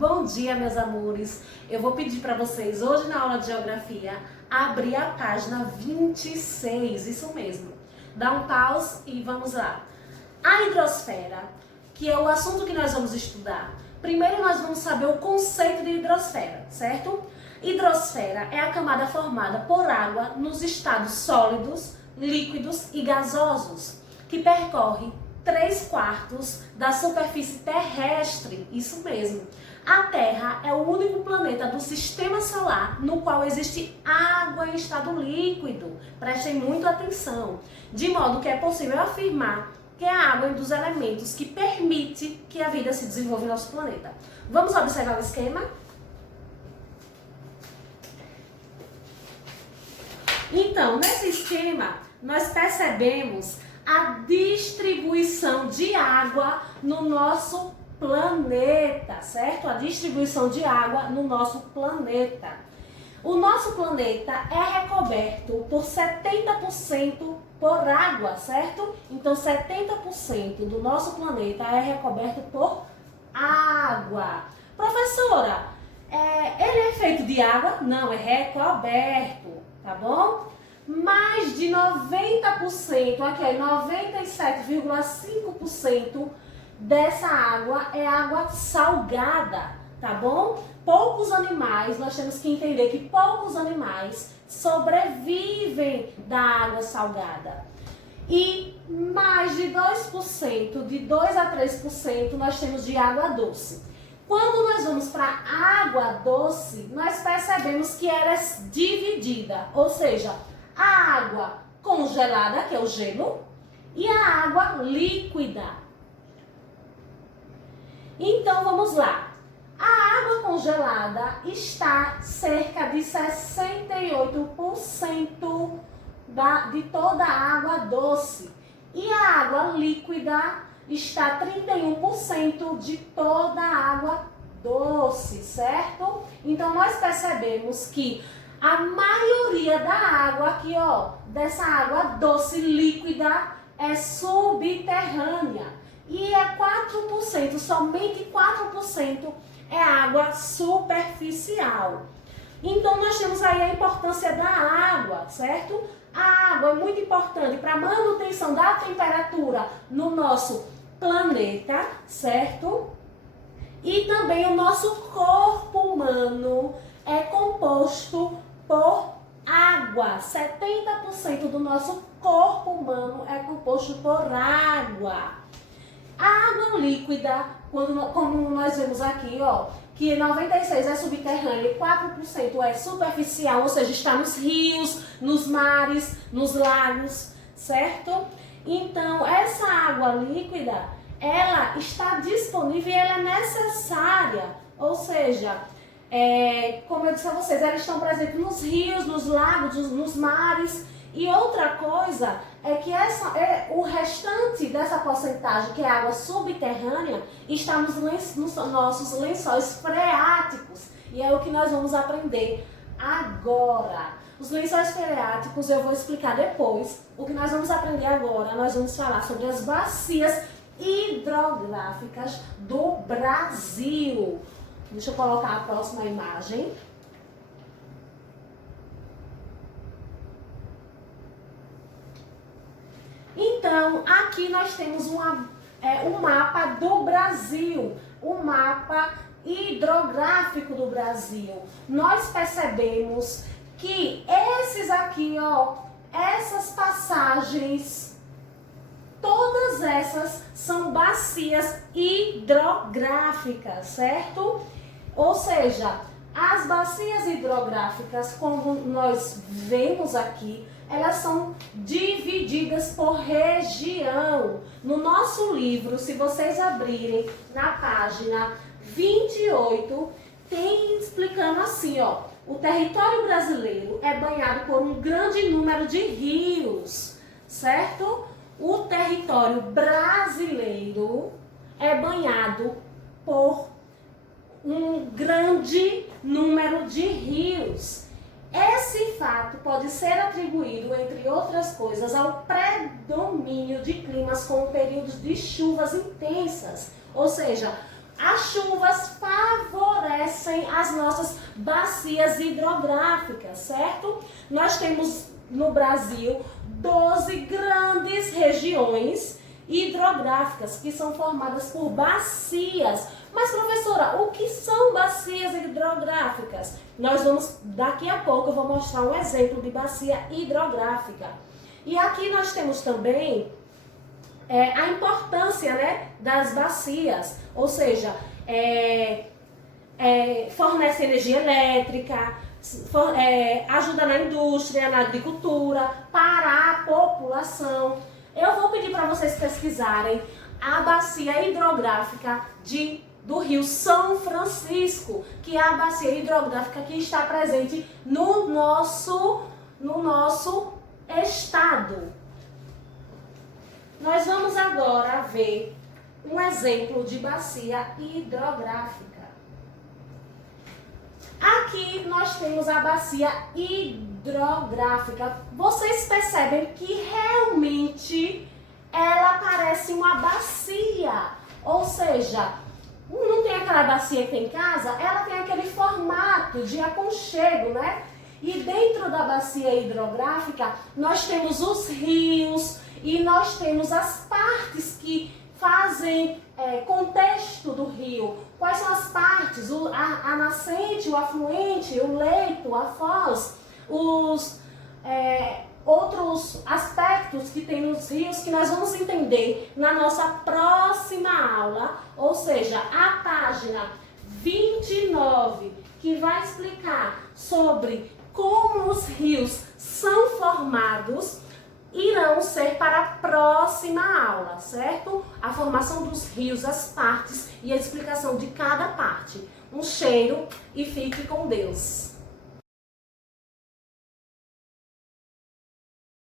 Bom dia, meus amores. Eu vou pedir para vocês, hoje na aula de Geografia, abrir a página 26, isso mesmo. Dá um pause e vamos lá. A hidrosfera, que é o assunto que nós vamos estudar. Primeiro nós vamos saber o conceito de hidrosfera, certo? Hidrosfera é a camada formada por água nos estados sólidos, líquidos e gasosos, que percorre 3/4 da superfície terrestre, isso mesmo. A Terra é o único planeta do Sistema Solar no qual existe água em estado líquido. Prestem muito atenção, de modo que é possível afirmar que a água é um dos elementos que permite que a vida se desenvolva em nosso planeta. Vamos observar o esquema? Então, nesse esquema, nós percebemos a distribuição de água no nosso planeta, certo? A distribuição de água no nosso planeta. O nosso planeta é recoberto por 70% por água, certo? Então, 70% do nosso planeta é recoberto por água. Professora, ele é feito de água? Não, é recoberto, tá bom? Mais de 90%, aqui é 97,5% dessa água é água salgada, tá bom? Poucos animais, nós temos que entender que poucos animais sobrevivem da água salgada. E mais de 2%, de 2 a 3%, nós temos de água doce. Quando nós vamos para a água doce, nós percebemos que ela é dividida, ou seja, a água congelada, que é o gelo, e a água líquida. Então, vamos lá. A água congelada está cerca de 68% de toda a água doce. E a água líquida está 31% de toda a água doce, certo? Então, nós percebemos que a maioria da água aqui, ó, dessa água doce líquida é subterrânea. E é 4%, somente 4% é água superficial. Então, nós temos aí a importância da água, certo? A água é muito importante para a manutenção da temperatura no nosso planeta, certo? E também o nosso corpo humano é composto por água. 70% do nosso corpo humano é composto por água. A água líquida, como nós vemos aqui, ó, que 96% é subterrânea e 4% é superficial, ou seja, está nos rios, nos mares, nos lagos, certo? Então, essa água líquida, ela está disponível e ela é necessária, ou seja, como eu disse a vocês, elas estão presentes nos rios, nos lagos, nos mares. E outra coisa é que o restante dessa porcentagem, que é água subterrânea, está nos nossos lençóis freáticos. E é o que nós vamos aprender agora. Os lençóis freáticos eu vou explicar depois. O que nós vamos aprender agora, nós vamos falar sobre as bacias hidrográficas do Brasil. Deixa eu colocar a próxima imagem. Então, aqui nós temos um mapa do Brasil, o mapa hidrográfico do Brasil. Nós percebemos que esses aqui, ó, essas passagens, todas essas são bacias hidrográficas, certo? Ou seja, as bacias hidrográficas, como nós vemos aqui, elas são divididas por região. No nosso livro, se vocês abrirem na página 28, tem explicando assim, ó, o território brasileiro é banhado por um grande número de rios, certo? O território brasileiro é banhado por um grande número de rios. Esse fato pode ser atribuído, entre outras coisas, ao predomínio de climas com períodos de chuvas intensas, ou seja, As chuvas favorecem as nossas bacias hidrográficas, certo? Nós temos no Brasil 12 grandes regiões hidrográficas que são formadas por bacias. Mas, professora, o que são bacias hidrográficas? Nós vamos, daqui a pouco, eu vou mostrar um exemplo de bacia hidrográfica. E aqui nós temos também a importância, né, das bacias, ou seja, fornece energia elétrica, ajuda na indústria, na agricultura, para a população. Eu vou pedir para vocês pesquisarem a bacia hidrográfica do Rio São Francisco, que é a bacia hidrográfica que está presente no nosso estado. Nós vamos agora ver um exemplo de bacia hidrográfica. Aqui nós temos a bacia hidrográfica. Vocês percebem que realmente ela parece uma bacia. Ou seja, não tem aquela bacia que tem em casa, ela tem aquele formato de aconchego, né? E dentro da bacia hidrográfica nós temos os rios e nós temos as partes que fazem contexto do rio. Quais são as partes? A nascente, o afluente, o leito, a foz, os outros aspectos que tem nos rios que nós vamos entender na nossa próxima aula, ou seja, a página 29, que vai explicar sobre como os rios são formados, irão ser para a próxima aula, certo? A formação dos rios, as partes e a explicação de cada parte. Um cheiro e fique com Deus.